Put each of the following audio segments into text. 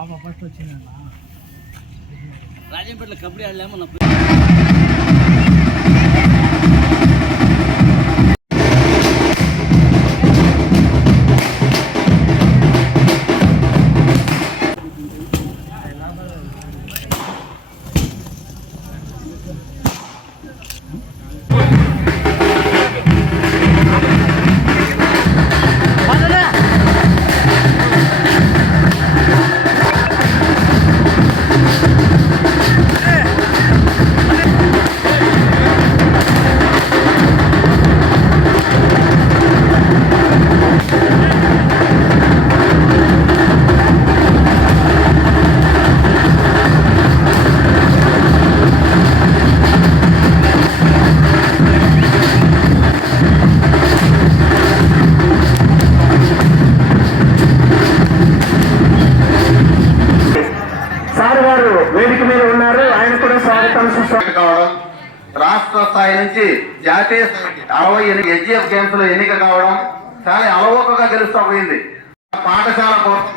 பாப்பா ஃபர்ஸ்ட் வச்சுருந்தேன் ராஜம்பேட்டில் கபடி ஆடலாமல் நான் కావడం రాష్ట్ర స్థాయి నుంచి జాతీయ స్థాయికి అరవై ఎనిమిది హెచ్ఎఫ్ గేమ్స్లో ఎన్నిక కావడం చాలా అలవోకగా గెలుస్తూ పోయింది. పాఠశాల కోసం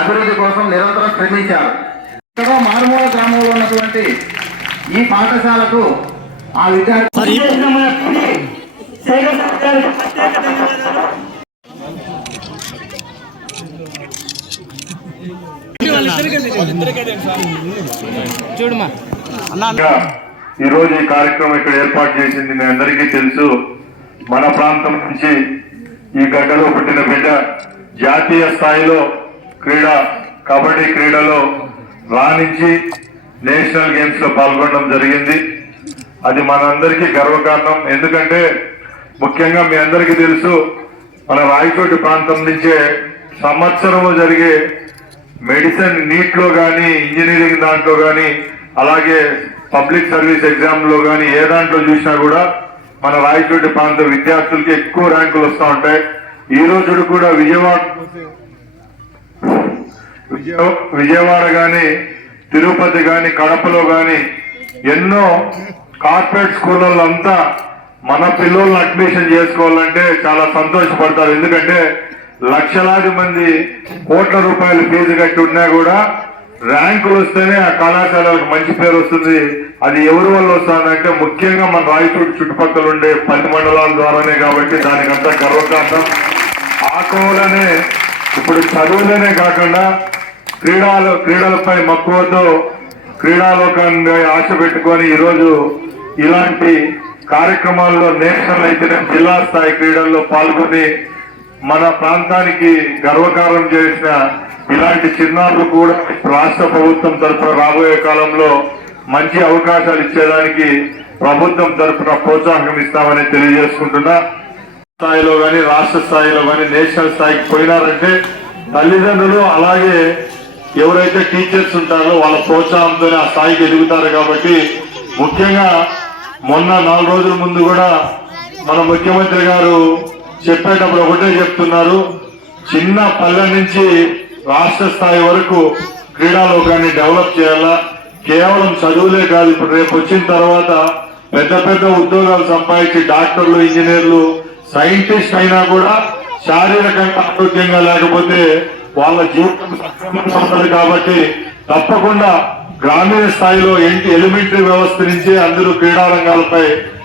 అభివృద్ధి కోసం నిరంతరం శ్రమించారు. మారుమూల గ్రామంలో ఉన్నటువంటి ఈ పాఠశాలకు ఆ విద్యార్థి చూడమ్మా. ఈరోజు ఈ కార్యక్రమం ఇక్కడ ఏర్పాటు చేసింది మీ అందరికీ తెలుసు. మన ప్రాంతం నుంచి ఈ గడ్డలో పుట్టిన బిడ్డ జాతీయ స్థాయిలో క్రీడ కబడ్డీ క్రీడలో రాణించి నేషనల్ గేమ్స్లో పాల్గొనడం జరిగింది. అది మనందరికీ గర్వకారణం. ఎందుకంటే ముఖ్యంగా మీ అందరికీ తెలుసు మన రాయచోటి ప్రాంతం నుంచే సంవత్సరము జరిగే మెడిసిన్ నీట్లో కానీ ఇంజనీరింగ్ దాంట్లో కానీ అలాగే పబ్లిక్ సర్వీస్ ఎగ్జామ్లో కానీ ఏ దాంట్లో చూసినా కూడా మన రాయచోటి ప్రాంత విద్యార్థులకి ఎక్కువ ర్యాంకులు వస్తూ ఉంటాయి. ఈ రోజు కూడా విజయవాడ విజయవాడ కానీ తిరుపతి కానీ కడపలో కానీ ఎన్నో కార్పొరేట్ స్కూళ్ళల్లో అంతా మన పిల్లల్ని అడ్మిషన్ చేసుకోవాలంటే చాలా సంతోషపడతారు. ఎందుకంటే లక్షలాది మంది కోట్ల రూపాయలు ఫీజు కట్టి ఉన్నా కూడా ర్యాంకులు వస్తేనే ఆ కళాశాలకు మంచి పేరు వస్తుంది. అది ఎవరి వల్ల వస్తుందంటే ముఖ్యంగా మన రాయచూడు చుట్టుపక్కల ఉండే పది మండలాల ద్వారానే కాబట్టి దానికంతా గర్వకారణం. ఆ కోవలనే ఇప్పుడు చదువులనే కాకుండా క్రీడలు క్రీడలపై మక్కువతో క్రీడాలోకంగా ఆశ పెట్టుకొని ఈరోజు ఇలాంటి కార్యక్రమాల్లో నేషనల్ అయితే జిల్లా స్థాయి క్రీడల్లో పాల్గొని మన ప్రాంతానికి గర్వకారం చేసిన ఇలాంటి చిన్నారులు కూడా రాష్ట్ర ప్రభుత్వం తరఫున రాబోయే కాలంలో మంచి అవకాశాలు ఇచ్చేదానికి ప్రభుత్వం తరఫున ప్రోత్సాహం ఇస్తామని తెలియజేసుకుంటున్నా. స్థాయిలో కానీ రాష్ట్ర స్థాయిలో కానీ నేషనల్ స్థాయికి పోయినారంటే తల్లిదండ్రులు అలాగే ఎవరైతే టీచర్స్ ఉంటారో వాళ్ళ ప్రోత్సాహంతో ఆ స్థాయికి ఎదుగుతారు కాబట్టి ముఖ్యంగా మొన్న నాలుగు రోజుల ముందు కూడా మన ముఖ్యమంత్రి గారు చెప్పేటప్పుడు ఒకటే చెప్తున్నారు. చిన్న పల్లె నుంచి రాష్ట్ర స్థాయి వరకు క్రీడాలోకాన్ని డెవలప్ చేయాలా? కేవలం చదువులే కాదు ఇప్పుడు రేపు వచ్చిన తర్వాత పెద్ద పెద్ద ఉద్యోగాలు సంపాదించి డాక్టర్లు ఇంజనీర్లు సైంటిస్ట్ అయినా కూడా శారీరకంగా ఆరోగ్యంగా లేకపోతే వాళ్ళ జీవితం సక్రమంగా ఉండదు కాబట్టి తప్పకుండా గ్రామీణ స్థాయిలో ఏంటి ఎలిమెంటరీ వ్యవస్థ నుంచి అందరూ క్రీడా రంగాలపై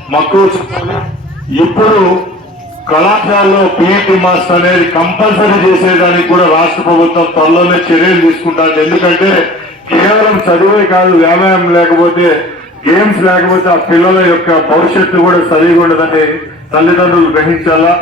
మక్కువ ఇప్పుడు కళాశాలలో పీఈటీ మాస్టర్ అనేది కంపల్సరీ చేసేదానికి కూడా రాష్ట్ర ప్రభుత్వం త్వరలోనే చర్యలు తీసుకుంటారు ఎందుకంటే కేవలం చదువే కాదు వ్యాయామం లేకపోతే గేమ్స్ లేకపోతే ఆ పిల్లల యొక్క భవిష్యత్తు కూడా సరిగా ఉండదని తల్లిదండ్రులు గ్రహించాలా?